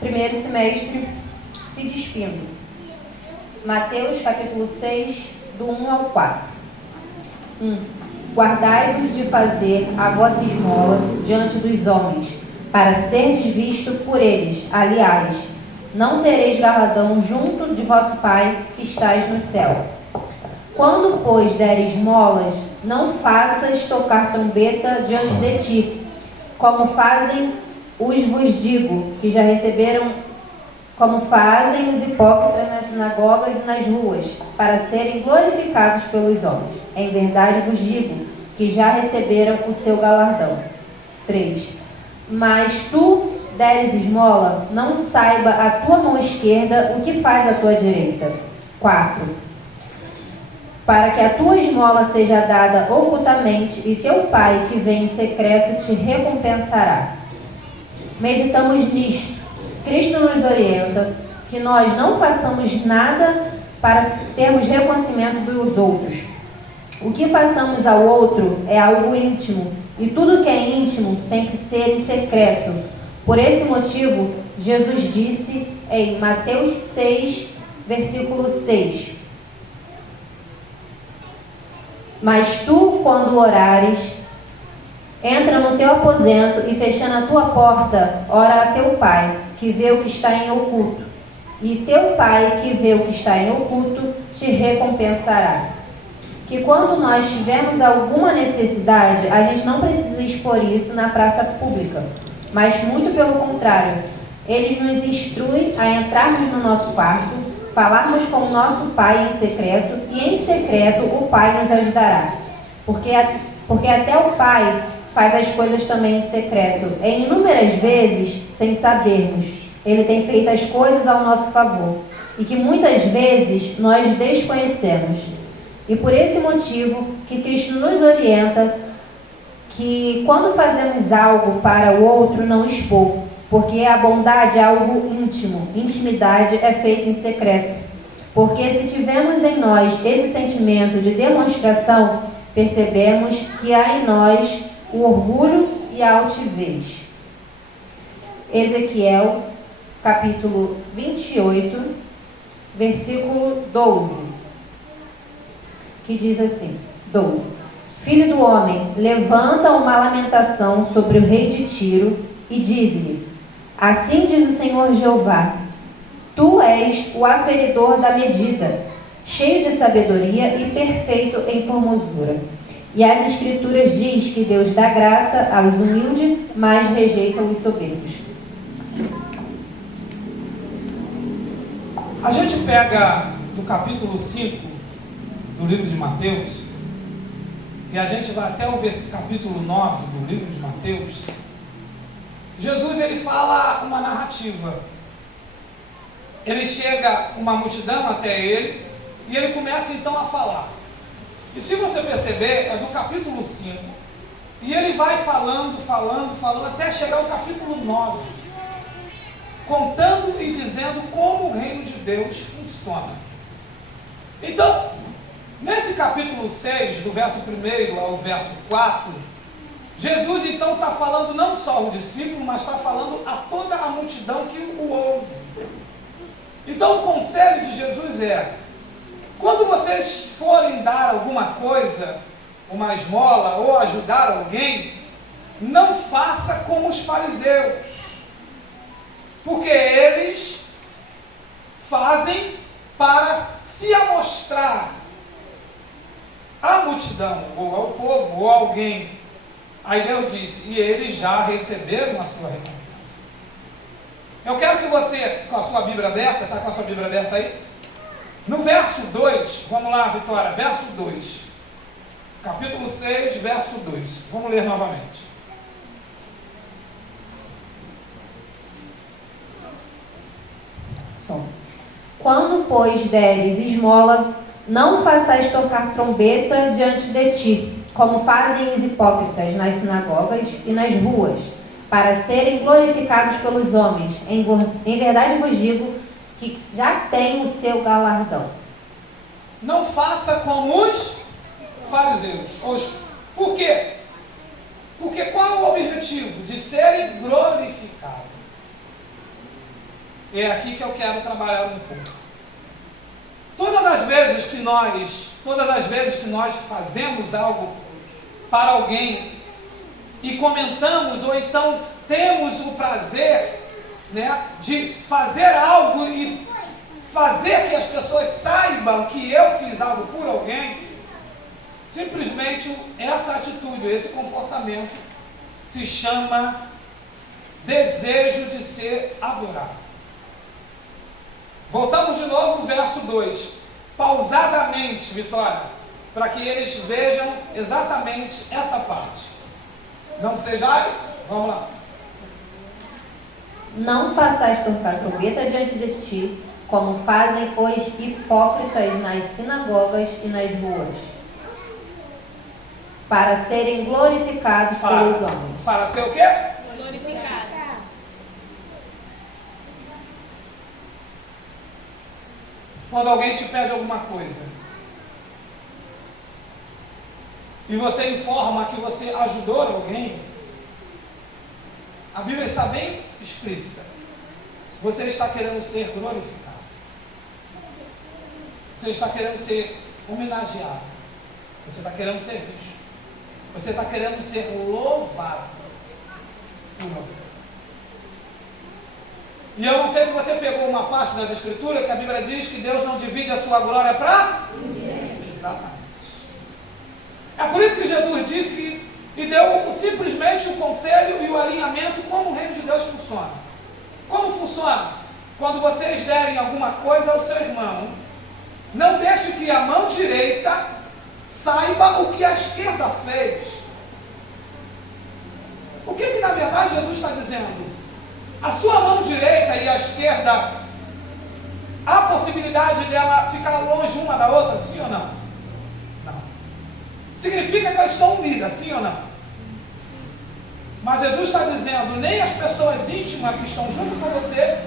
primeiro semestre, se despindo. Mateus capítulo 6, do 1 ao 4. 1. Guardai-vos de fazer a vossa esmola diante dos homens, para serdes visto por eles. Aliás, não tereis galardão junto de vosso Pai que estais no céu. Quando, pois, deres esmolas, não faças tocar trombeta diante de ti, como fazem os vos digo, que já receberam, como fazem os hipócritas nas sinagogas e nas ruas, para serem glorificados pelos homens. Em verdade vos digo, que já receberam o seu galardão. 3. Mas tu deres esmola, não saiba a tua mão esquerda o que faz a tua direita. 4. Para que a tua esmola seja dada ocultamente, e teu Pai que vem em secreto te recompensará. Meditamos nisto. Cristo nos orienta que nós não façamos nada para termos reconhecimento dos outros. O que façamos ao outro é algo íntimo, e tudo que é íntimo tem que ser em secreto. Por esse motivo, Jesus disse em Mateus 6, versículo 6: Mas tu, quando orares, entra no teu aposento e, fechando a tua porta, ora a teu Pai, que vê o que está em oculto. E teu Pai, que vê o que está em oculto, te recompensará. Que quando nós tivermos alguma necessidade, a gente não precisa expor isso na praça pública, mas muito pelo contrário, eles nos instruem a entrarmos no nosso quarto, falarmos com o nosso Pai em secreto, e em secreto o Pai nos ajudará. Porque até o Pai faz as coisas também em secreto, e inúmeras vezes sem sabermos. Ele tem feito as coisas ao nosso favor, e que muitas vezes nós desconhecemos. E por esse motivo que Cristo nos orienta que quando fazemos algo para o outro, não expor, porque a bondade é algo íntimo, intimidade é feita em secreto. Porque se tivermos em nós esse sentimento de demonstração, percebemos que há em nós o orgulho e a altivez. Ezequiel, capítulo 28, versículo 12. Que diz assim, 12. Filho do homem, levanta uma lamentação sobre o rei de Tiro e diz-lhe: Assim diz o Senhor Jeová, tu és o aferidor da medida, cheio de sabedoria e perfeito em formosura. E as Escrituras diz que Deus dá graça aos humildes, mas rejeita os soberbos. A gente pega do capítulo 5 do livro de Mateus, e a gente vai até o capítulo 9 do livro de Mateus. Jesus, ele fala uma narrativa. Ele chega uma multidão até ele, e ele começa então a falar. E se você perceber, é do capítulo 5, e ele vai falando, até chegar ao capítulo 9, contando e dizendo como o reino de Deus funciona. Então, nesse capítulo 6, do verso 1 ao verso 4, Jesus então está falando não só ao discípulo, mas está falando a toda a multidão que o ouve. Então o conselho de Jesus é: quando vocês forem dar alguma coisa, uma esmola, ou ajudar alguém, não faça como os fariseus, porque eles fazem para se amostrar à multidão, ou ao povo, ou a alguém. Aí Deus disse: e eles já receberam a sua recompensa. Eu quero que você, com a sua Bíblia aberta, está com a sua Bíblia aberta aí? No verso 2, vamos lá, Vitória, verso 2. Capítulo 6, verso 2. Vamos ler novamente. Quando, pois, deres esmola, não façais tocar trombeta diante de ti, como fazem os hipócritas nas sinagogas e nas ruas, para serem glorificados pelos homens. Em verdade vos digo que já têm o seu galardão. Não faça como os fariseus. Por quê? Porque qual é o objetivo? De serem glorificados. É aqui que eu quero trabalhar um pouco. Todas as vezes que nós fazemos algo para alguém e comentamos, ou então temos o prazer, né, de fazer algo e fazer que as pessoas saibam que eu fiz algo por alguém, simplesmente essa atitude, esse comportamento se chama desejo de ser adorado. Voltamos de novo ao verso 2, pausadamente, Vitória, para que eles vejam exatamente essa parte. Não sejais, vamos lá. Não façais tocar trombeta diante de ti, como fazem os hipócritas nas sinagogas e nas ruas, para serem glorificados pelos homens. Para ser o quê? Glorificado. Quando alguém te pede alguma coisa e você informa que você ajudou alguém, a Bíblia está bem explícita. Você está querendo ser glorificado. Você está querendo ser homenageado. Você está querendo ser visto. Você está querendo ser louvado por alguém. E eu não sei se você pegou uma parte das Escrituras que a Bíblia diz que Deus não divide a sua glória para ninguém. Exatamente. É por isso que Jesus disse e deu simplesmente o conselho e o alinhamento como o reino de Deus funciona. Como funciona? Quando vocês derem alguma coisa ao seu irmão, não deixe que a mão direita saiba o que a esquerda fez. O que na verdade Jesus está dizendo? A sua mão direita e a esquerda, há possibilidade dela ficar longe uma da outra, sim ou não? Não. Significa que elas estão unidas, sim ou não? Mas Jesus está dizendo, nem as pessoas íntimas que estão junto com você,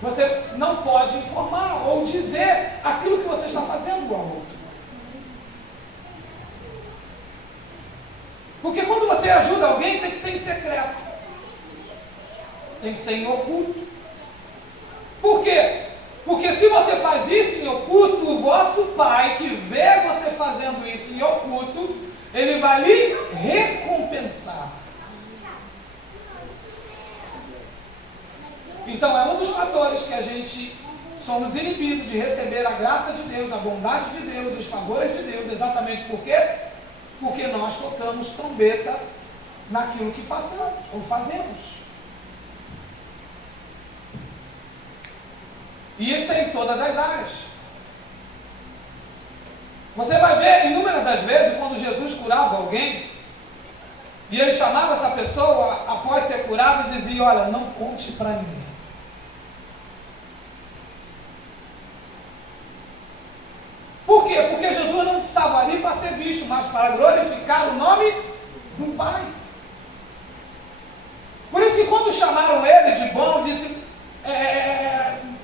você não pode informar ou dizer aquilo que você está fazendo ao outro. Porque quando você ajuda alguém, tem que ser em secreto. Tem que ser em oculto. Por quê? Porque se você faz isso em oculto, o vosso pai, que vê você fazendo isso em oculto, ele vai lhe recompensar. Então é um dos fatores que a gente somos inibidos de receber a graça de Deus, a bondade de Deus, os favores de Deus, exatamente por quê? Porque nós tocamos trombeta naquilo que façamos ou fazemos. E isso é em todas as áreas. Você vai ver inúmeras as vezes quando Jesus curava alguém e ele chamava essa pessoa após ser curado e dizia, olha, não conte para ninguém. Por quê? Porque Jesus não estava ali para ser visto, mas para glorificar o nome do Pai. Por isso que quando chamaram ele de bom, disse,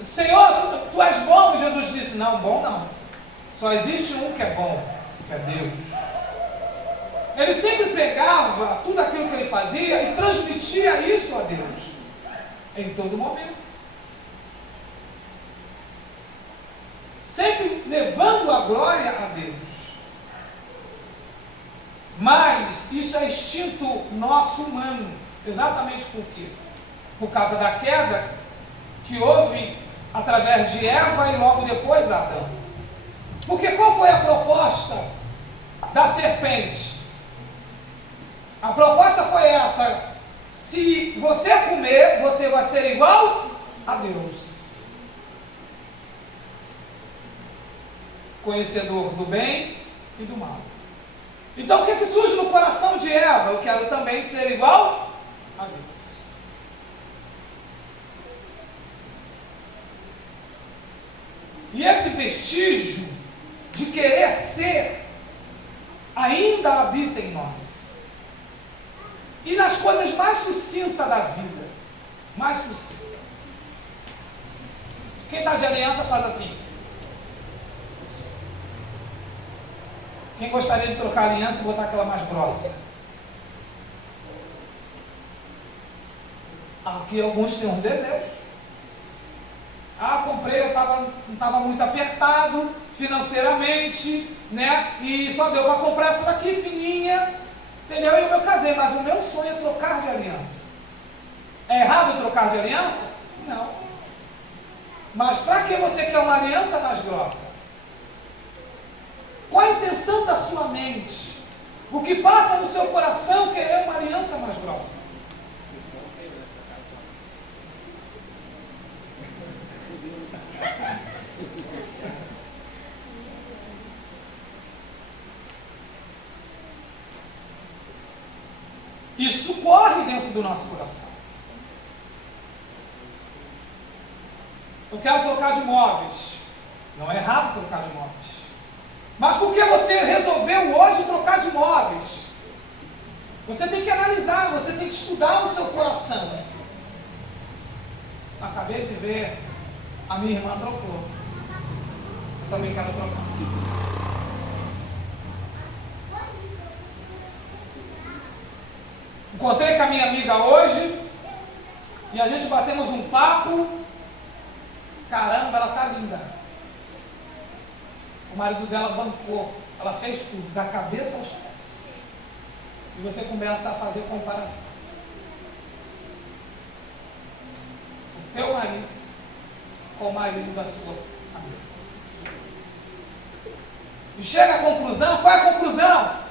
Senhor, tu és bom. E Jesus disse, não, bom não. Só existe um que é bom, que é Deus. Ele sempre pegava tudo aquilo que ele fazia e transmitia isso a Deus. Em todo momento. Sempre levando a glória a Deus. Mas isso é instinto nosso humano. Exatamente por quê? Por causa da queda que houve através de Eva e logo depois Adão. Porque qual foi a proposta da serpente? A proposta foi essa: se você comer, você vai ser igual a Deus. Conhecedor do bem e do mal. Então o que é que surge no coração de Eva? Eu quero também ser igual a Deus. E esse vestígio de querer ser ainda habita em nós. E nas coisas mais sucintas da vida. Mais sucinta. Quem está de aliança faz assim. Quem gostaria de trocar a aliança e botar aquela mais grossa? Aqui alguns têm um desejo. Comprei, não estava muito apertado financeiramente, né? E só deu para comprar essa daqui fininha, entendeu? E eu casei, mas o meu sonho é trocar de aliança. É errado trocar de aliança? Não. Mas para que você quer uma aliança mais grossa? Qual a intenção da sua mente? O que passa no seu coração querer uma aliança mais grossa? Isso corre dentro do nosso coração. Eu quero trocar de imóveis. Não é errado trocar de imóveis. Mas por que você resolveu hoje trocar de imóveis? Você tem que analisar, você tem que estudar no seu coração. Acabei de ver, a minha irmã trocou. Eu também quero trocar. Encontrei com a minha amiga hoje e a gente batemos um papo. Caramba, ela tá linda. O marido dela bancou, ela fez tudo, da cabeça aos pés. E você começa a fazer comparação. O teu marido com o marido da sua amiga. E chega à conclusão, qual é a conclusão?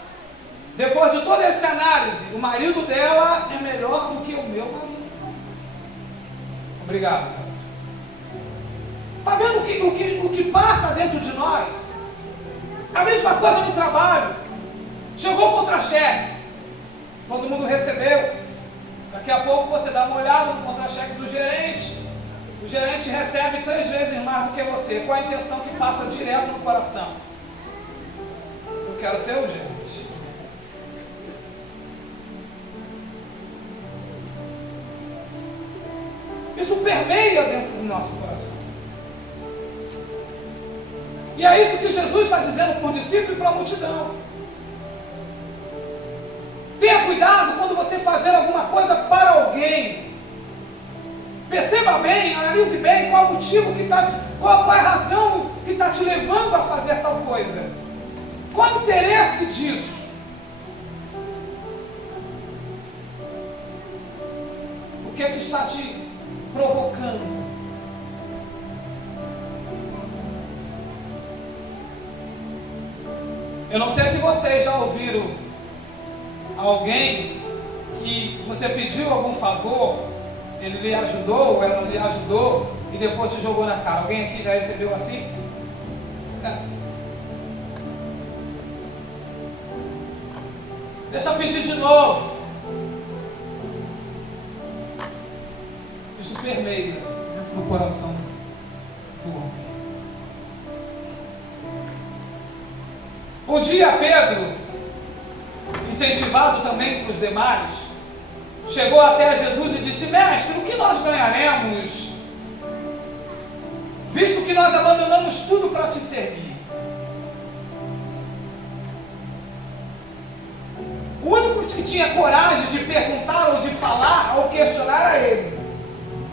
Depois de toda essa análise, o marido dela é melhor do que o meu marido. Obrigado. Está vendo o que passa dentro de nós? A mesma coisa no trabalho. Chegou o contra-cheque. Todo mundo recebeu. Daqui a pouco você dá uma olhada no contra-cheque do gerente. O gerente recebe 3 vezes mais do que você. Qual a intenção que passa direto no coração? Eu quero ser o gerente. Isso permeia dentro do nosso coração. E é isso que Jesus está dizendo para o discípulo e para a multidão. Tenha cuidado quando você fazer alguma coisa para alguém. Perceba bem, analise bem qual o motivo que está, qual é a razão que está te levando a fazer tal coisa. Qual o interesse disso? O que é que está te provocando? Eu não sei se vocês já ouviram alguém que você pediu algum favor, ele lhe ajudou ou ela lhe ajudou e depois te jogou na cara. Alguém aqui já recebeu assim? Deixa eu pedir de novo. Isso permeia no coração do homem. Um dia Pedro, incentivado também pelos demais, chegou até Jesus e disse: Mestre, o que nós ganharemos, visto que nós abandonamos tudo para te servir? O único que tinha coragem de perguntar ou de falar ou questionar era ele.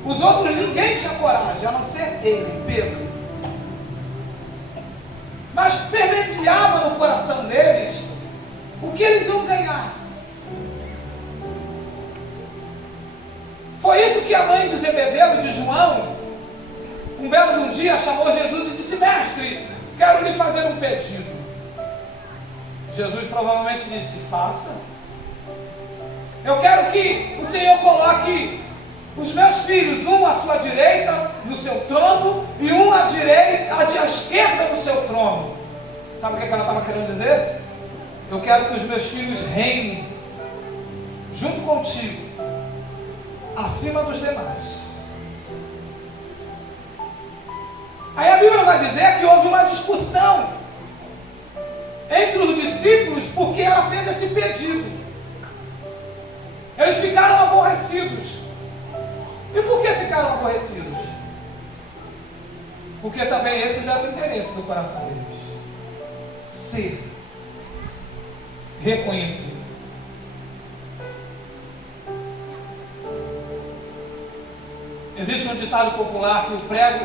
Os outros ninguém tinha coragem, a não ser ele, Pedro. Mas permeava no coração deles o que eles iam ganhar. Foi isso que a mãe de Zebedeu e de João, um belo dia, chamou Jesus e disse: Mestre, quero lhe fazer um pedido. Jesus provavelmente disse: faça. Eu quero que o Senhor coloque os meus filhos, um à sua direita no seu trono e um à esquerda no seu trono. Sabe o que ela estava querendo dizer? Eu quero que os meus filhos reinem junto contigo, acima dos demais. Aí a Bíblia vai dizer que houve uma discussão entre os discípulos porque ela fez esse pedido. Eles ficaram aborrecidos. E por que ficaram aborrecidos? Porque também esses eram o interesse do coração deles. Ser reconhecido. Existe um ditado popular que o prego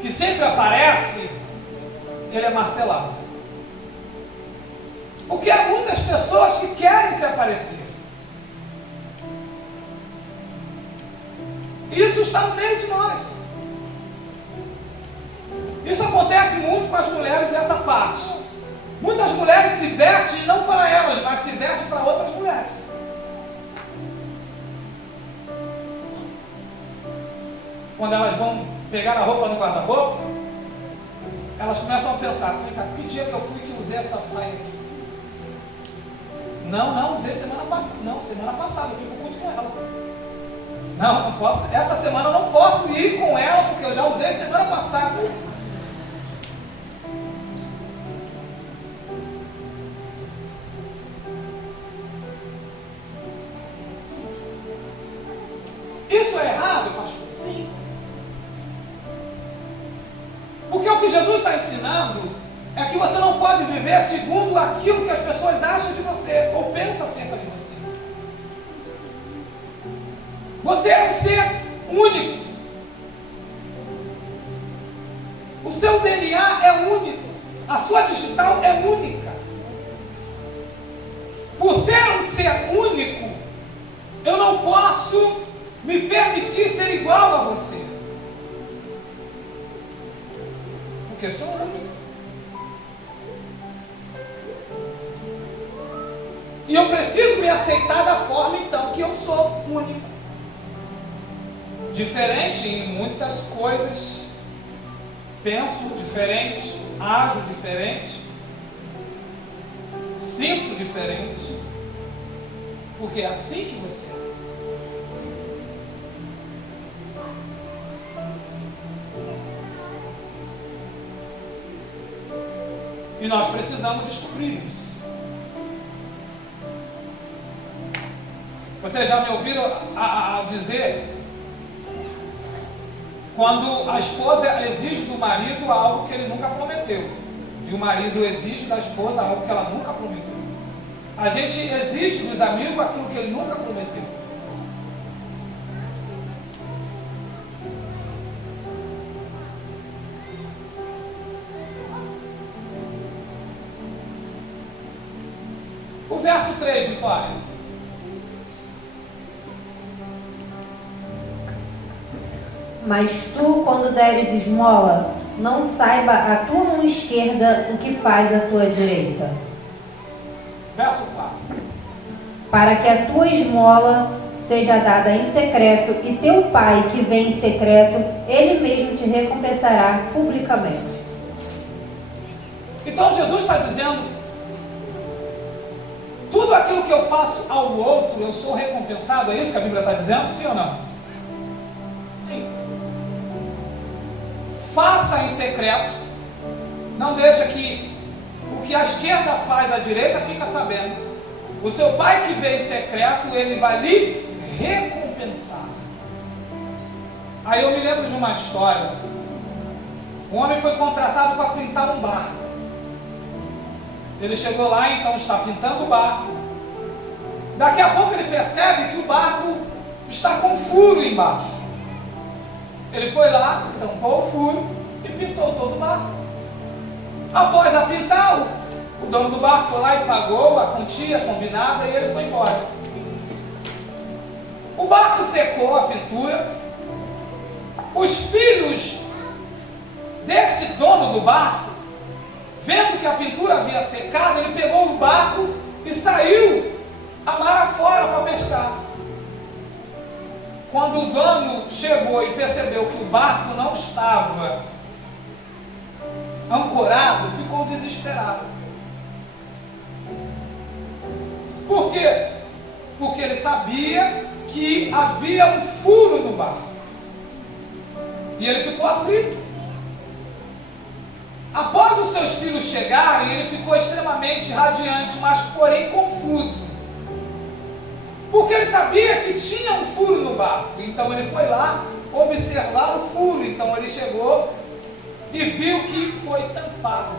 que sempre aparece, ele é martelado. Porque há muitas pessoas que querem se aparecer. Isso está no meio de nós. Isso acontece muito com as mulheres, essa parte. Muitas mulheres se vestem não para elas, mas se vestem para outras mulheres. Quando elas vão pegar a roupa no guarda-roupa, elas começam a pensar: que dia que eu fui que usei essa saia aqui? Não, usei semana passada. Não, semana passada eu fui pro culto com ela. Não posso. Essa semana eu não posso ir com ela porque eu já usei semana passada. Isso é errado, pastor? Sim. Porque o que Jesus está ensinando é que você não pode viver segundo aquilo que as pessoas acham de você ou pensam acerca de você. Você é um ser único. O seu DNA é único. A sua digital é única. Por ser um ser único, eu não posso me permitir ser igual a você. Porque sou único. E eu preciso me aceitar da forma então que eu sou único. Diferente em muitas coisas, penso diferente, ajo diferente, sinto diferente, porque é assim que você é. E nós precisamos descobrir isso. Vocês já me ouviram a dizer, quando a esposa exige do marido algo que ele nunca prometeu, e o marido exige da esposa algo que ela nunca prometeu. A gente exige dos amigos aquilo que ele nunca prometeu. O verso 3, Vitória. Mas tu, quando deres esmola, não saiba a tua mão esquerda o que faz a tua direita. Verso 4. Para que a tua esmola seja dada em secreto, e teu pai que vem em secreto, ele mesmo te recompensará publicamente. Então Jesus está dizendo, tudo aquilo que eu faço ao outro, eu sou recompensado. É isso que a Bíblia está dizendo? Sim ou não? Sim. Faça em secreto. Não deixa que o que a esquerda faz, a direita fica sabendo. O seu pai que vê em secreto, ele vai lhe recompensar. Aí eu me lembro de uma história. Um homem foi contratado para pintar um barco. Ele chegou lá, então está pintando o barco. Daqui a pouco ele percebe que o barco está com um furo embaixo. Ele foi lá, tampou o furo e pintou todo o barco. Após a pintar, o dono do barco foi lá e pagou a quantia combinada e ele foi embora. O barco secou a pintura. Os filhos desse dono do barco, vendo que a pintura havia secado, ele pegou o barco e saiu a mar afora para pescar. Quando o dono chegou e percebeu que o barco não estava ancorado, ficou desesperado. Por quê? Porque ele sabia que havia um furo no barco. E ele ficou aflito. Após os seus filhos chegarem, ele ficou extremamente radiante, mas porém confuso. Porque ele sabia que tinha um furo no barco. Então ele foi lá observar o furo. Então ele chegou e viu que foi tampado.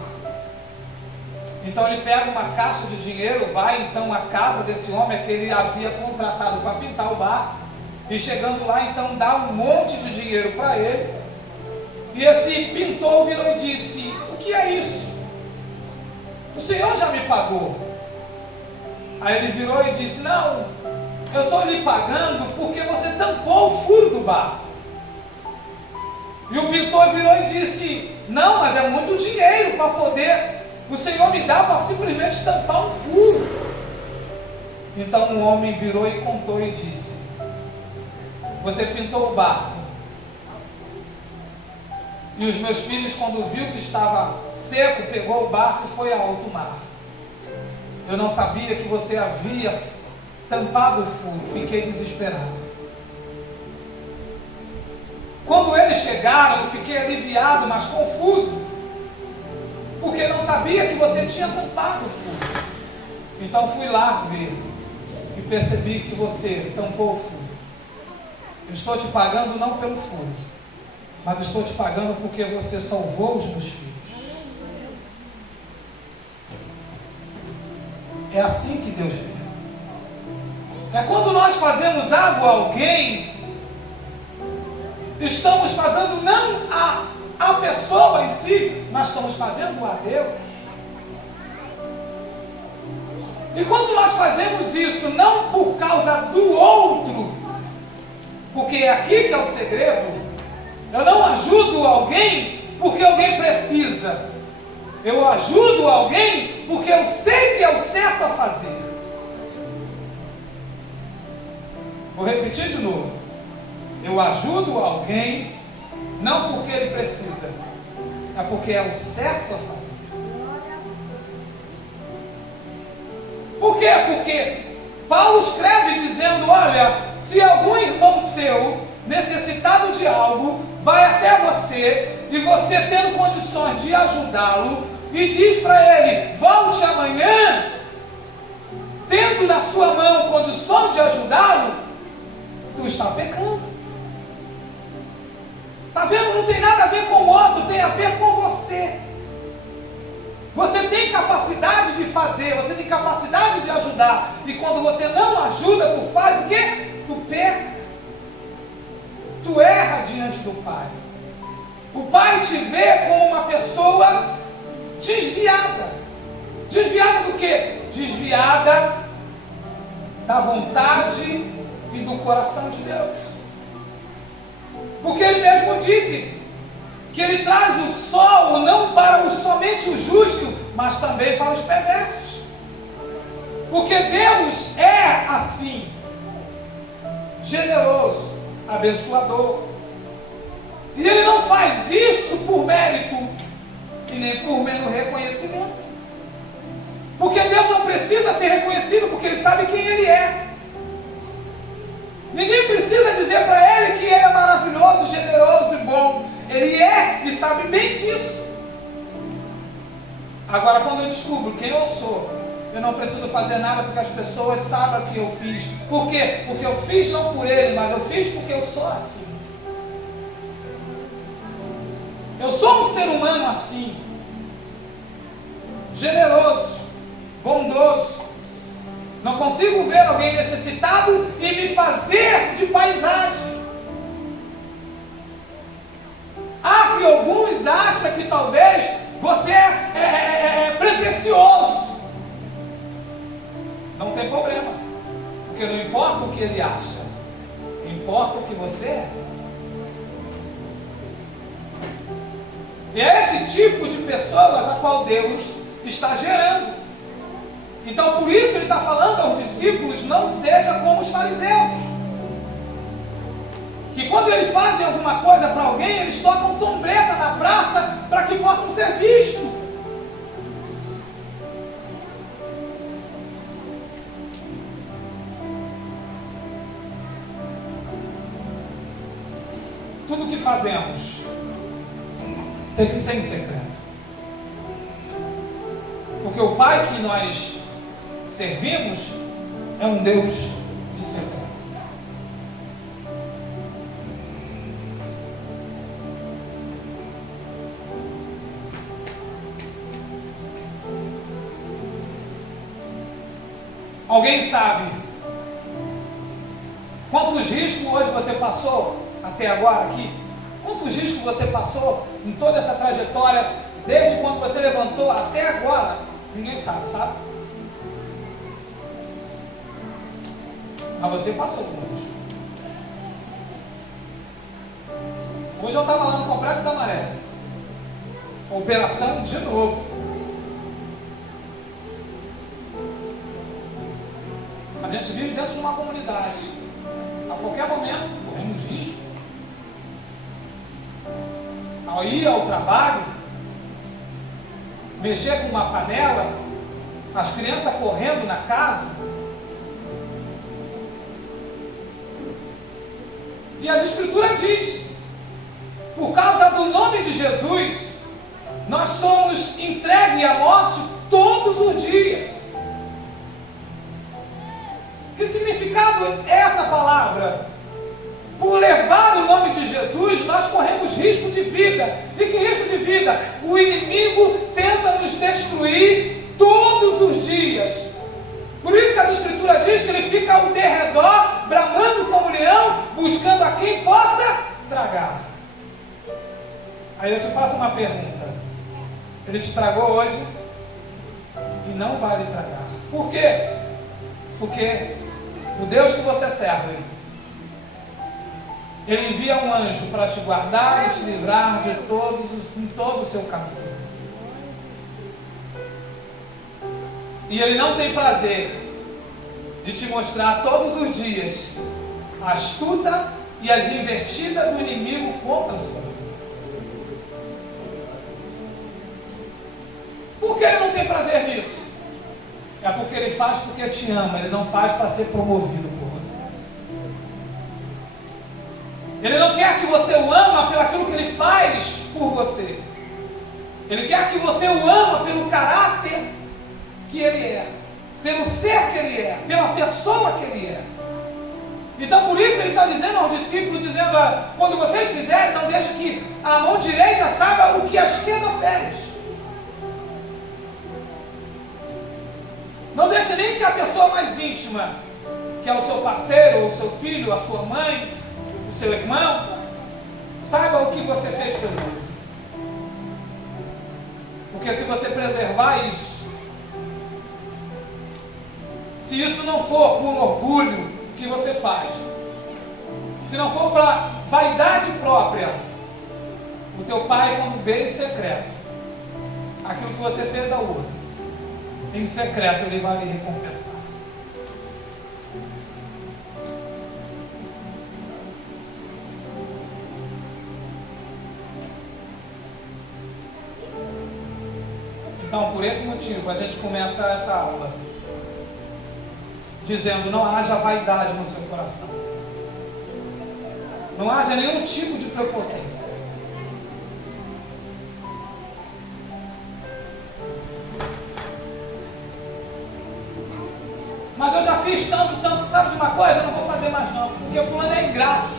Então ele pega uma caixa de dinheiro, vai então à casa desse homem que ele havia contratado para pintar o barco, e chegando lá então dá um monte de dinheiro para ele. E esse pintor virou e disse: o que é isso? O senhor já me pagou. Aí ele virou e disse: não, eu estou lhe pagando porque você tampou o furo do barco. E o pintor virou e disse: não, mas é muito dinheiro para poder o senhor me dá para simplesmente tampar um furo. Então o homem virou e contou e disse: você pintou o barco, e os meus filhos, quando viu que estava seco, pegou o barco e foi a alto mar. Eu não sabia que você havia tampado o furo, fiquei desesperado. Quando eles chegaram, eu fiquei aliviado, mas confuso, porque não sabia que você tinha tampado o furo. Então fui lá ver e percebi que você tampou o furo. Eu estou te pagando não pelo furo, mas estou te pagando porque você salvou os meus filhos. É assim que Deus vê. É quando nós fazemos algo a alguém, estamos fazendo não a pessoa em si, mas estamos fazendo a Deus. E quando nós fazemos isso não por causa do outro, porque é aqui que é o segredo, eu não ajudo alguém porque alguém precisa, eu ajudo alguém porque eu sei que é o certo a fazer. Vou repetir de novo. Eu ajudo alguém não porque ele precisa, é porque é o certo a fazer. Por quê? Porque Paulo escreve dizendo: olha, se algum irmão seu necessitado de algo vai até você, e você tendo condições de ajudá-lo, e diz para ele: volte amanhã, tendo na sua mão condição de ajudá-lo, tu está pecando. Está vendo? Não tem nada a ver com o outro, tem a ver com você. Você tem capacidade de fazer, você tem capacidade de ajudar. E quando você não ajuda, tu faz o quê? Tu peca. Tu erra diante do Pai. O Pai te vê como uma pessoa desviada. Desviada do quê? Desviada da vontade e do coração de Deus. Porque ele mesmo disse que ele traz o sol não para somente o justo, mas também para os perversos. Porque Deus é assim, generoso, abençoador. E ele não faz isso por mérito e nem por menos reconhecimento. Porque Deus não precisa ser reconhecido, porque ele sabe quem ele é. Ninguém precisa dizer para ele que ele é maravilhoso, generoso e bom. Ele é e sabe bem disso. Agora, quando eu descubro quem eu sou, eu não preciso fazer nada porque as pessoas sabem o que eu fiz. Por quê? Porque eu fiz não por ele, mas eu fiz porque eu sou assim. Eu sou um ser humano assim, generoso, bondoso. Não consigo ver alguém necessitado e me fazer de paisagem. Há que alguns acham que talvez você é pretensioso. Não tem problema, porque não importa o que ele acha, importa o que você é. E é esse tipo de pessoas a qual Deus está gerando. Então por isso ele está falando aos discípulos: não seja como os fariseus, que quando eles fazem alguma coisa para alguém, eles tocam trombeta na praça para que possam ser vistos. Tudo que fazemos tem que ser em secreto, porque o Pai que nós servimos é um Deus de secreto. Alguém sabe quantos riscos hoje você passou até agora aqui? Quantos riscos você passou em toda essa trajetória, desde quando você levantou até agora? Ninguém sabe, sabe? Mas você passou por isso. Hoje eu estava lá no Complexo da Maré. Operação de novo. A gente vive dentro de uma comunidade. A qualquer momento, corremos risco. Ao ir ao trabalho, mexer com uma panela, as crianças correndo na casa. E as Escrituras diz, por causa do nome de Jesus, nós somos entregues à morte todos os dias. Que significado é essa palavra? Por levar o nome de Jesus, nós corremos risco de vida. E que risco de vida? O inimigo tenta nos destruir todos os dias. Por isso que a Escritura diz que ele fica ao derredor, bramando como leão, buscando a quem possa tragar. Aí eu te faço uma pergunta. Ele te tragou hoje e não vai lhe tragar. Por quê? Porque o Deus que você serve, Ele envia um anjo para te guardar e te livrar de em todo o seu caminho. E Ele não tem prazer de te mostrar todos os dias a astuta e as invertidas do inimigo contra a sua vida. Por que Ele não tem prazer nisso? É porque Ele faz porque te ama, Ele não faz para ser promovido por você. Ele não quer que você o ama pelo aquilo que Ele faz por você. Ele quer que você o ama pelo caráter que Ele é, pelo ser que Ele é, pela pessoa que Ele é. Então por isso Ele está dizendo aos discípulos, dizendo, quando vocês fizerem, não deixe que a mão direita saiba o que a esquerda fez. Não deixe nem que a pessoa mais íntima, que é o seu parceiro, ou o seu filho, a sua mãe, o seu irmão, saiba o que você fez pelo outro. Porque se você preservar isso, se isso não for por orgulho que você faz, se não for para vaidade própria, o teu pai, quando vê em secreto aquilo que você fez ao outro, em secreto Ele vai lhe recompensar. Então, por esse motivo, a gente começa essa aula dizendo, não haja vaidade no seu coração. Não haja nenhum tipo de prepotência. Mas eu já fiz tanto, sabe de uma coisa? Eu não vou fazer mais não, porque o fulano é ingrato.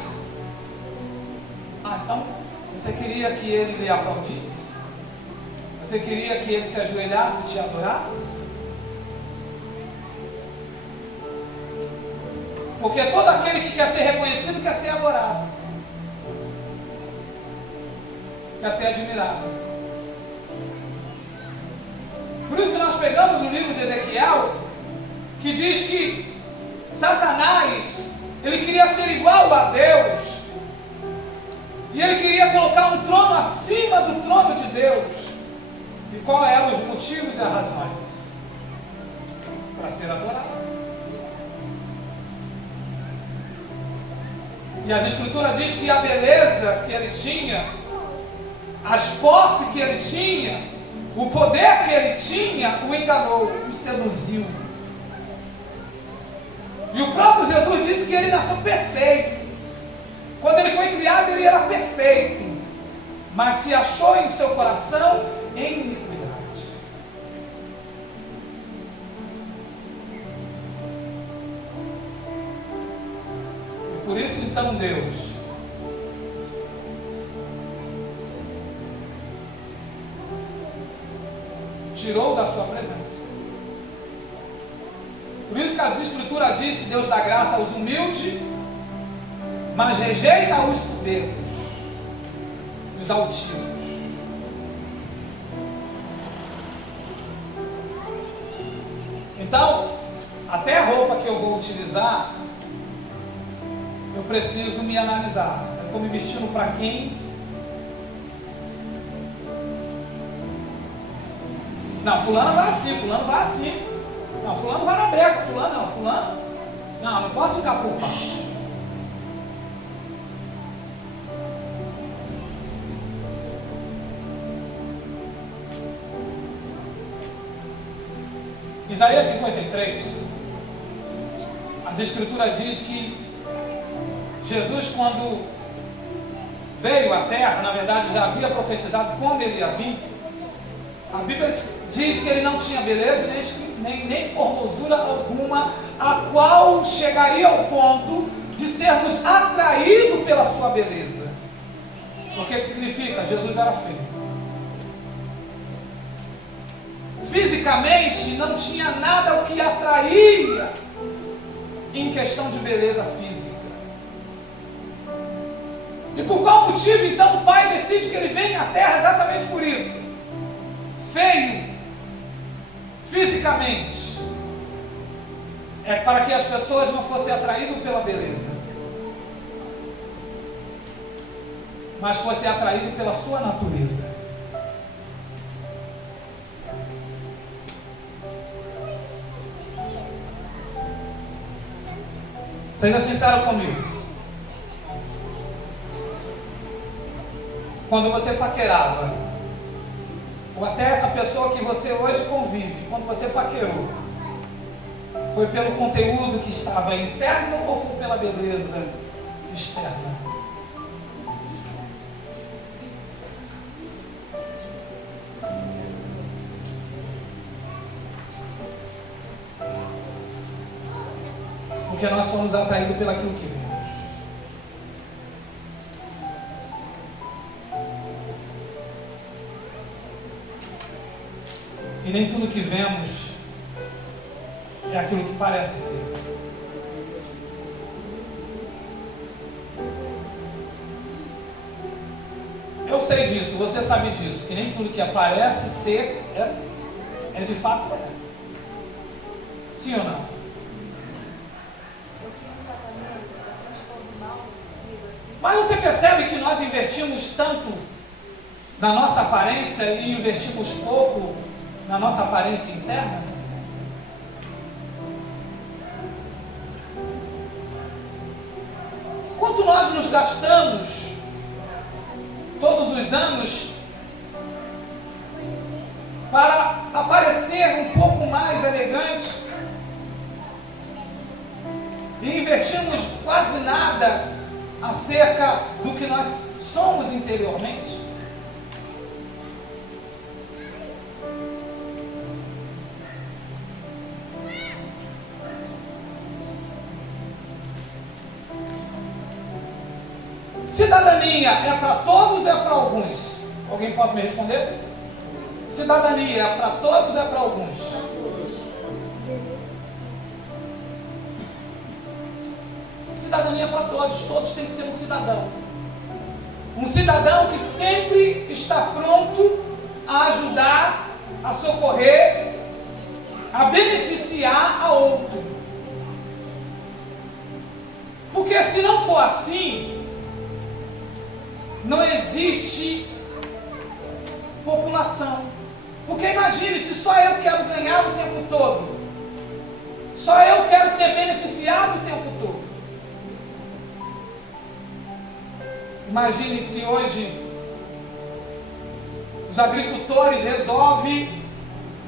Então, você queria que ele lhe aplaudisse? Você queria que ele se ajoelhasse e te adorasse? Porque todo aquele que quer ser reconhecido quer ser adorado, quer ser admirado. Por isso que nós pegamos o livro de Ezequiel, que diz que Satanás, ele queria ser igual a Deus, e ele queria colocar um trono acima do trono de Deus. E quais eram os motivos e as razões? Para ser adorado. E as Escrituras diz que a beleza que ele tinha, as posses que ele tinha, o poder que ele tinha, o enganou, o seduziu. E o próprio Jesus disse que ele nasceu perfeito. Quando ele foi criado, ele era perfeito, mas se achou em seu coração em iniquidade. E por isso então Deus tirou da sua presença Por isso que as Escrituras diz que Deus dá graça aos humildes, mas rejeita os soberbos, os altivos. Então, até a roupa que eu vou utilizar, eu preciso me analisar. Eu estou me vestindo para quem? Não, fulano vai assim, fulano vai assim. Não, fulano vai na breca, fulano não, fulano. Não posso ficar por baixo. Isaías 53, as Escrituras diz que Jesus, quando veio à terra, na verdade já havia profetizado como ele ia vir. A Bíblia diz que ele não tinha beleza nem formosura alguma, a qual chegaria ao ponto de sermos atraídos pela sua beleza. O que significa? Jesus era feio. Fisicamente não tinha nada o que atraía em questão de beleza física. E por qual motivo então o Pai decide que ele venha à terra? Exatamente por isso. Feio fisicamente é para que as pessoas não fossem atraídas pela beleza, mas fossem atraídas pela sua natureza. Seja sincero comigo. Quando você paquerava, ou até essa pessoa que você hoje convive, quando você paquerou, foi pelo conteúdo que estava interno ou foi pela beleza externa? Porque nós somos atraídos pelaquilo que vemos. E nem tudo que vemos é aquilo que parece ser. Eu sei disso, você sabe disso, que nem tudo que aparece ser é de fato é. Sim ou não? Mas você percebe que nós investimos tanto na nossa aparência e investimos pouco na nossa aparência interna? Quanto nós nos gastamos todos os anos para aparecer um pouco mais elegante e investimos quase nada acerca do que nós somos interiormente? Cidadania é para todos ou é para alguns? Alguém pode me responder? Cidadania é para todos ou é para alguns? Cidadania é para todos, todos têm que ser um cidadão. Um cidadão que sempre está pronto a ajudar, a socorrer, a beneficiar a outro. Porque se não for assim, não existe população. Porque imagine se só eu quero ganhar o tempo todo, só eu quero ser beneficiado o tempo todo. Imagine se hoje os agricultores resolvem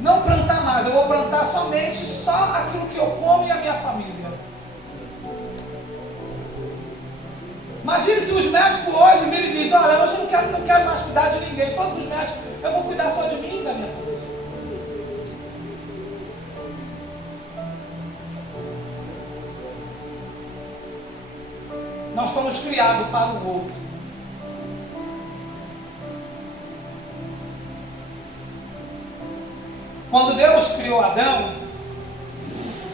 não plantar mais, eu vou plantar somente só aquilo que eu como e a minha família. Imagine se os médicos hoje virem e dizem: olha, hoje eu não quero mais cuidar de ninguém, todos os médicos, eu vou cuidar só de mim e da minha família. Nós fomos criados para o outro. Quando Deus criou Adão,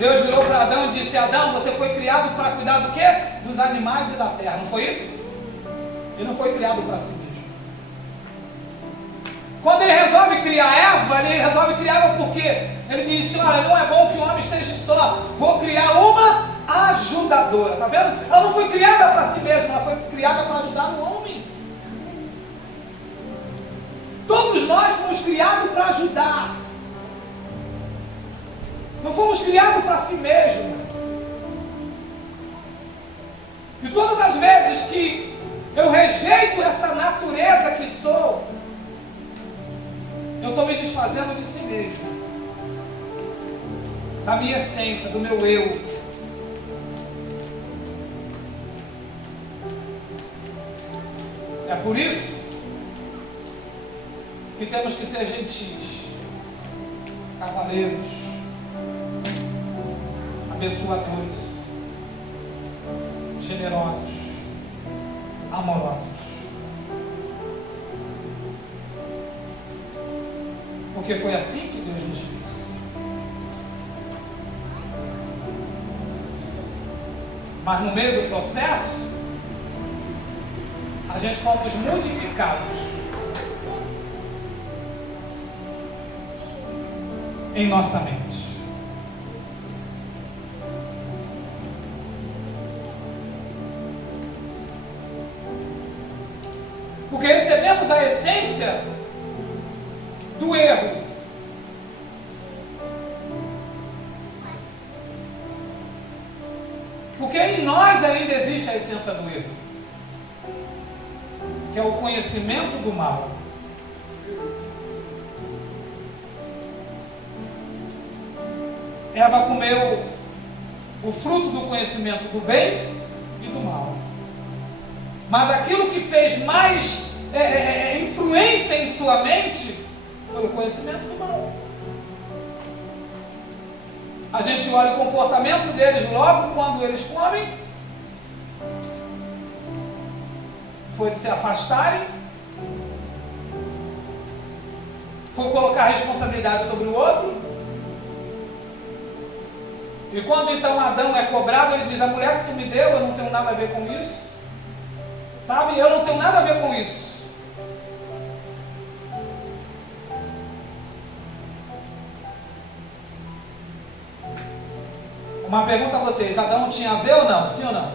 Deus virou para Adão e disse: Adão, você foi criado para cuidar do quê? Dos animais e da terra, não foi isso? Ele não foi criado para si mesmo. Quando ele resolve criar Eva, ele resolve criar ela porque ele disse: olha, não é bom que o homem esteja só, vou criar uma ajudadora. Está vendo? Ela não foi criada para si mesma, ela foi criada para ajudar o homem. Todos nós fomos criados para ajudar. Não fomos criados para si mesmo. E todas as vezes que eu rejeito essa natureza que sou, eu estou me desfazendo de si mesmo, da minha essência, do meu eu. É por isso que temos que ser gentis, cavaleiros, abençoadores, generosos, amorosos. Porque foi assim que Deus nos fez. Mas no meio do processo, a gente fomos modificados em nossa mente. Porque recebemos a essência do erro. Porque em nós ainda existe a essência do erro, que é o conhecimento do mal. Eva comeu o fruto do conhecimento do bem e do mal. Mas aquilo que fez mais influência em sua mente foi o conhecimento do mal. A gente olha o comportamento deles logo quando eles comem. Foi de se afastarem. Foi colocar a responsabilidade sobre o outro. E quando então Adão é cobrado, ele diz: a mulher que tu me deu, eu não tenho nada a ver com isso. Sabe, eu não tenho nada a ver com isso. Uma pergunta a vocês: Adão tinha a ver ou não? Sim ou não?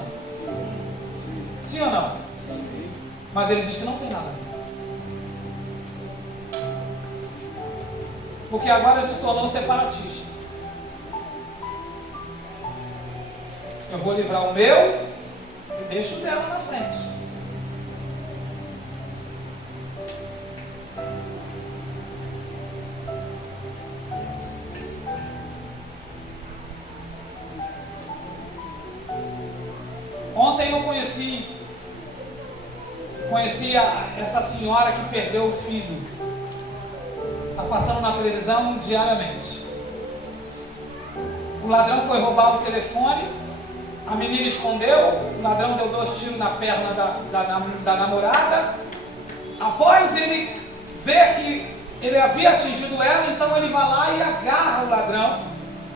Sim ou não? Mas ele diz que não tem nada a ver. Porque agora ele se tornou separatista. Eu vou livrar o meu e deixo o dela na frente. Ontem eu conheci essa senhora que perdeu o filho. Está passando na televisão diariamente. O ladrão foi roubar o telefone, a menina escondeu, o ladrão deu 2 tiros na perna da namorada. Após ele ver que ele havia atingido ela, então ele vai lá e agarra o ladrão.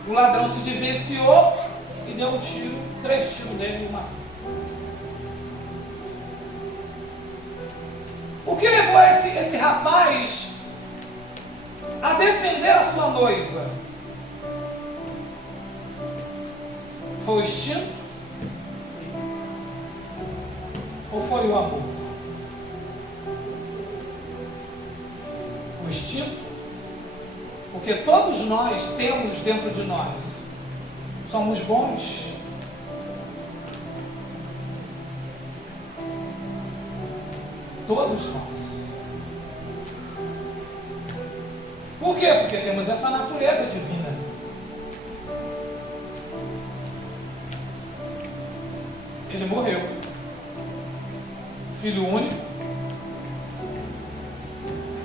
O ladrão se desvencilhou e deu 3 tiros nele e matou. O que levou esse rapaz a defender a sua noiva? Foi o instinto? Ou foi o amor? O instinto? Porque todos nós temos dentro de nós. Somos bons. Todos nós. Por quê? Porque temos essa natureza divina. Ele morreu. Filho único.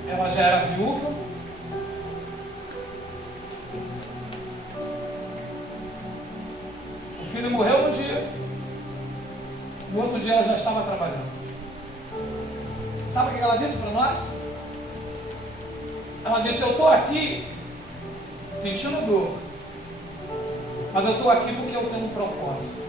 Ela já era viúva. O filho morreu um dia. No outro dia ela já estava trabalhando. Sabe o que ela disse para nós? Ela disse: eu estou aqui sentindo dor, Mas eu estou aqui porque eu tenho um propósito.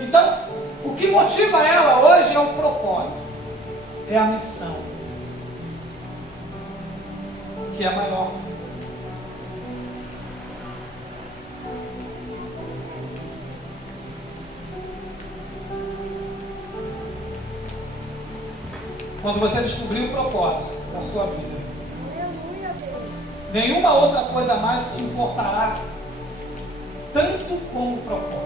Então, o que motiva ela hoje é o propósito, é a missão, que é maior. Quando você descobrir o propósito da sua vida, nenhuma outra coisa mais te importará tanto como o propósito.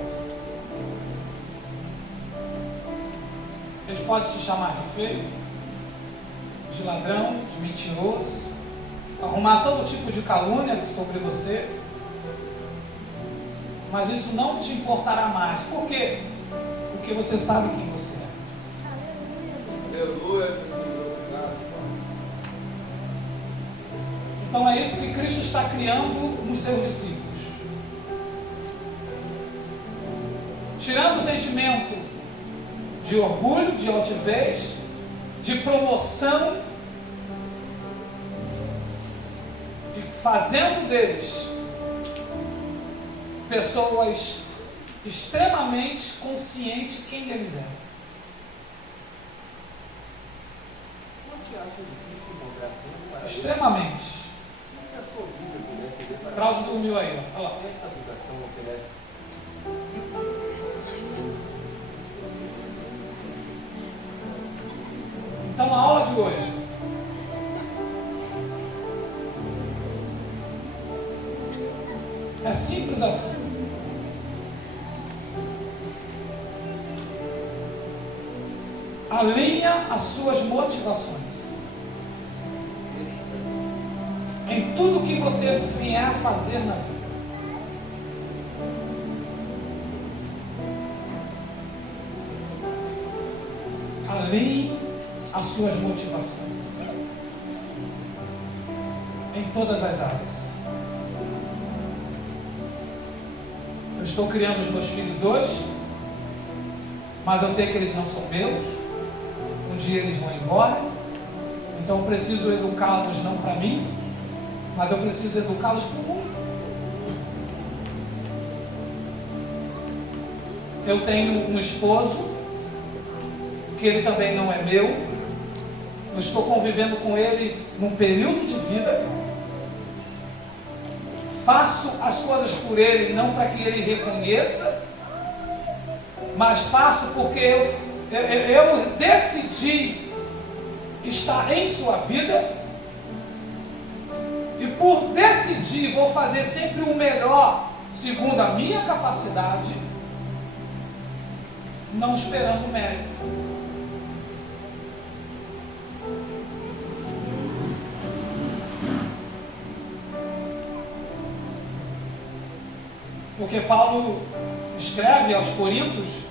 Eles podem te chamar de feio, de ladrão, de mentiroso, arrumar todo tipo de calúnia sobre você, mas isso não te importará mais. Por quê? Porque você sabe quem você é. Aleluia, Jesus, obrigado, Pai. Então é isso que Cristo está criando nos seus discípulos. Tirando o sentimento de orgulho, de altivez, de promoção, e fazendo deles pessoas extremamente conscientes de quem eles eram. Você acha difícil encontrar tempo para Extremamente. Se a sua vida pudesse servir para Claudio dormiu aí, ó. Olha lá. esta aplicação oferece Então a aula de hoje é simples assim. Alinha as suas motivações em tudo que você vier a fazer na vida. Alinhe as suas motivações em todas as áreas. Eu estou criando os meus filhos hoje, mas eu sei que eles não são meus. Um dia eles vão embora, então eu preciso educá-los não para mim, mas eu preciso educá-los para o mundo. Eu tenho um esposo, que ele também não é meu. Eu estou convivendo com ele num período de vida. Faço as coisas por ele, não para que ele reconheça, mas faço porque eu decidi estar em sua vida, e por decidir vou fazer sempre o melhor, segundo a minha capacidade, não esperando mérito. Porque Paulo escreve aos Coríntios,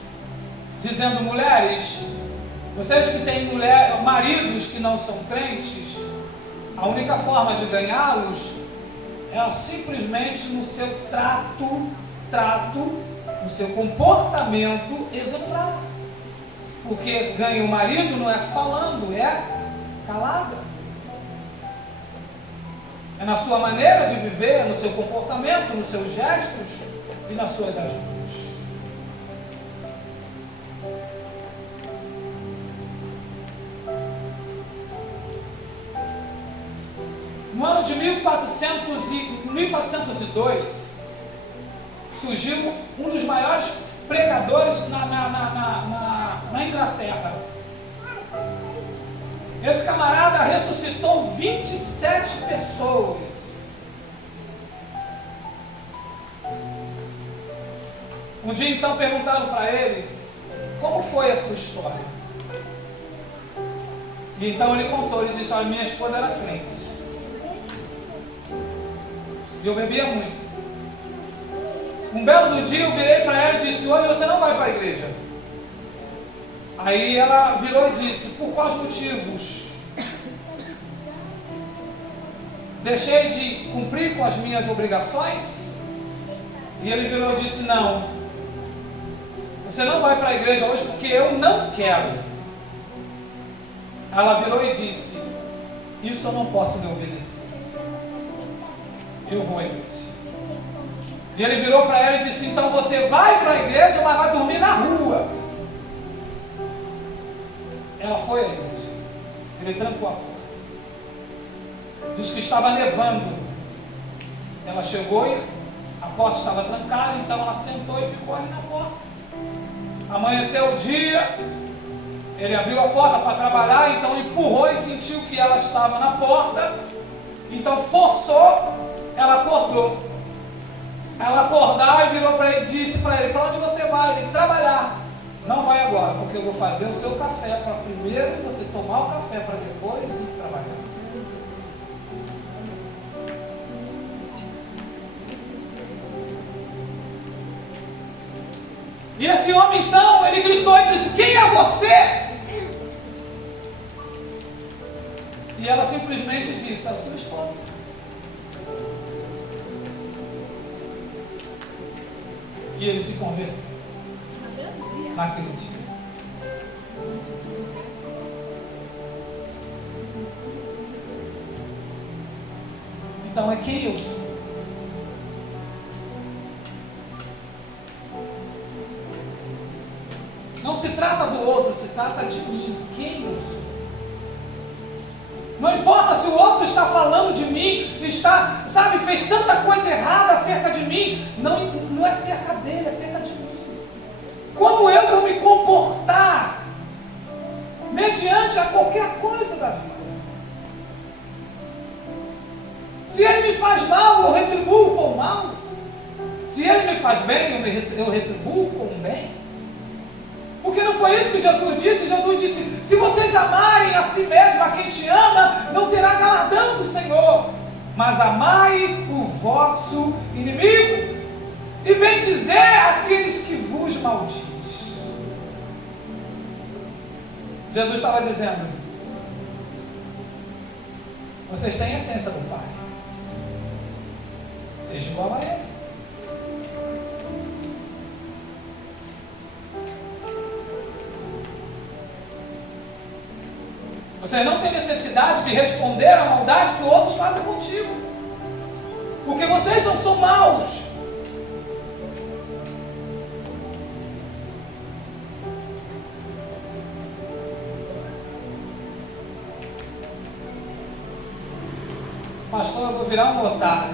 dizendo: mulheres, vocês que têm maridos que não são crentes, a única forma de ganhá-los é simplesmente no seu trato, no seu comportamento exemplar. Porque ganha o marido não é falando, é calada. É na sua maneira de viver, no seu comportamento, nos seus gestos e nas suas atitudes. No ano de 1402, surgiu um dos maiores pregadores na Inglaterra. Esse camarada ressuscitou 27 pessoas. Um dia então perguntaram para ele como foi a sua história. E então ele contou, ele disse: olha, minha esposa era crente. E eu bebia muito. Um belo do dia eu virei para ela e disse: hoje você não vai para a igreja. Aí ela virou e disse: por quais motivos? Deixei de cumprir com as minhas obrigações? E ele virou e disse: não, você não vai para a igreja hoje porque eu não quero. Ela virou e disse: isso eu não posso me obedecer. Eu vou à igreja. E ele virou para ela e disse: então você vai para a igreja, mas vai dormir na rua. Ela foi à igreja. Ele trancou a porta. Diz que estava nevando. Ela chegou e a porta estava trancada, então ela sentou e ficou ali na porta. Amanheceu o dia, ele abriu a porta para trabalhar, então empurrou e sentiu que ela estava na porta, então forçou, ela acordou. Ela acordar e virou para ele e disse para ele: para onde você vai? Ele: trabalhar. Não vai agora, porque eu vou fazer o seu café para primeiro você tomar o café para depois ir trabalhar. E esse homem então, ele gritou e disse: quem é você? E ela simplesmente disse: a sua esposa. E ele se converteu naquele dia. Então é quem eu sou. Não se trata do outro, se trata de mim. Quem eu sou? Não importa se o outro está falando de mim, está, sabe, fez tanta coisa errada acerca de mim. Não é acerca dele, é acerca de mim. Como eu vou me comportar mediante a qualquer coisa da vida? Se ele me faz mal, eu retribuo com mal. Se ele me faz bem, eu retribuo com bem. Porque não foi isso que Jesus disse? Jesus disse: se vocês amarem a si mesmo, a quem te ama, não terá galardão do Senhor. Mas amai o vosso inimigo e bendizer aqueles que vos maldiz. Jesus estava dizendo: vocês têm a essência do Pai. Seja igual a Ele. Você não tem necessidade de responder à maldade que outros fazem contigo. Porque vocês não são maus. Pastor, eu vou virar um otário.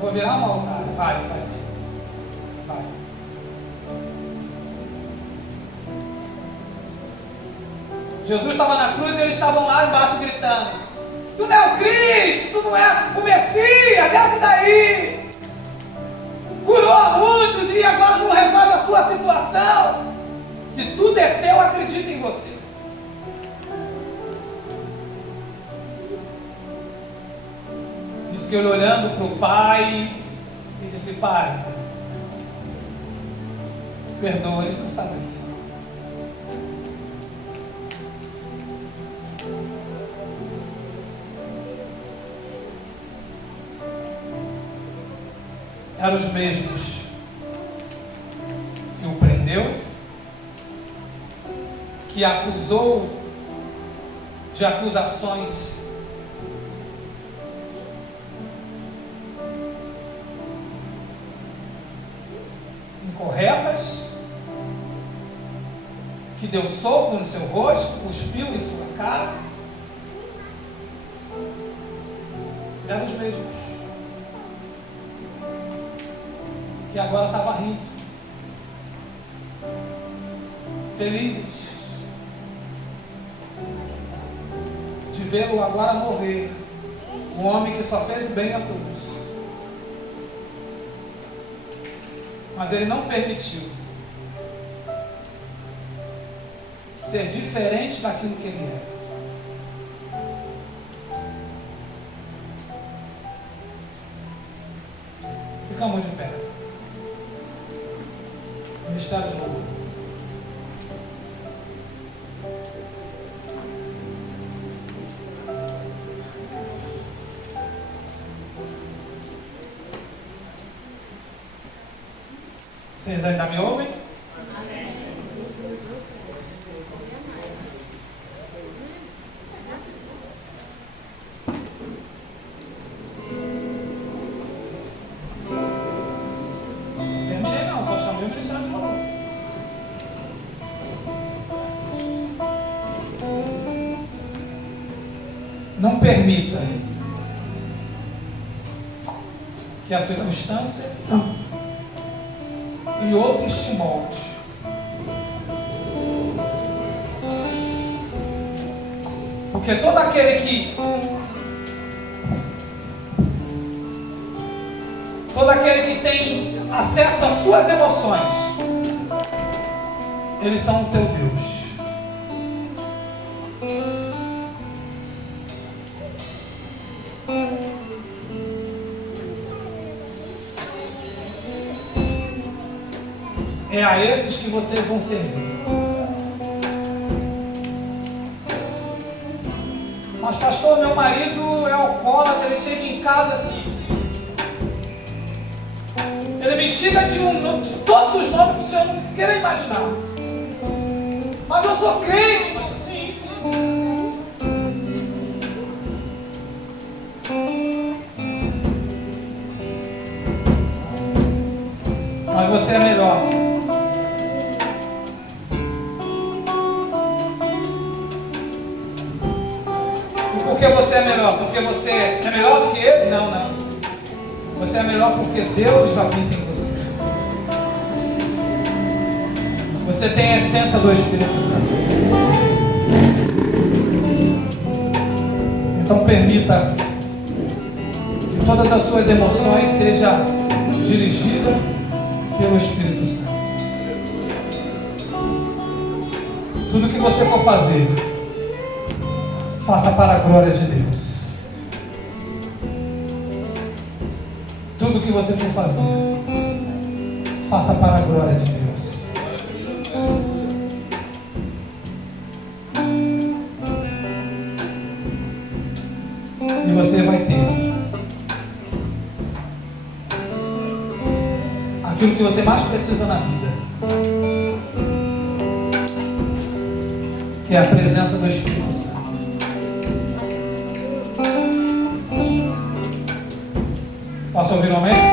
Vou virar um otário. Vai ser. Vai. Jesus estava na cruz e eles estavam lá embaixo gritando: tu não é o Cristo, tu não é o Messias, desce daí. Curou a muitos e agora não resolve a sua situação. Se tu descer, eu acredito em você. Diz que ele olhando para o Pai e disse: Pai, perdoa, eles não sabem o que falar. Eram os mesmos que o prendeu, que acusou de acusações incorretas, que deu soco no seu rosto, cuspiu em sua cara. Eram os mesmos que agora estava rindo, felizes de vê-lo agora morrer, um homem que só fez o bem a todos. Mas ele não permitiu ser diferente daquilo que ele era. Ficamos de pé. Mistério de louvor. Vocês ainda me ouvem? Amém. ouviu o ministrante falou. Não permita que a circunstância e outros te moldem. Porque todo aquele que tem acesso às suas emoções, eles são o teu Deus. É a esses que vocês vão servir. Mas pastor, meu marido é alcoólatra, ele chega em casa assim. Ele me xinga de todos os nomes que o senhor não queira imaginar. Mas eu sou crente, pastor. Sim, sim. Mas você é melhor. E por que você é melhor? Porque você é melhor do que ele? Não, não. Você é melhor porque Deus habita em você. Você tem a essência do Espírito Santo. Então permita que todas as suas emoções sejam dirigidas pelo Espírito Santo. Tudo que você for fazer, faça para a glória de Deus. Tudo que você for fazer, faça para a glória de Deus. E você vai ter aquilo que você mais precisa na vida, que é a presença do Espírito Santo. Posso ouvir um amém?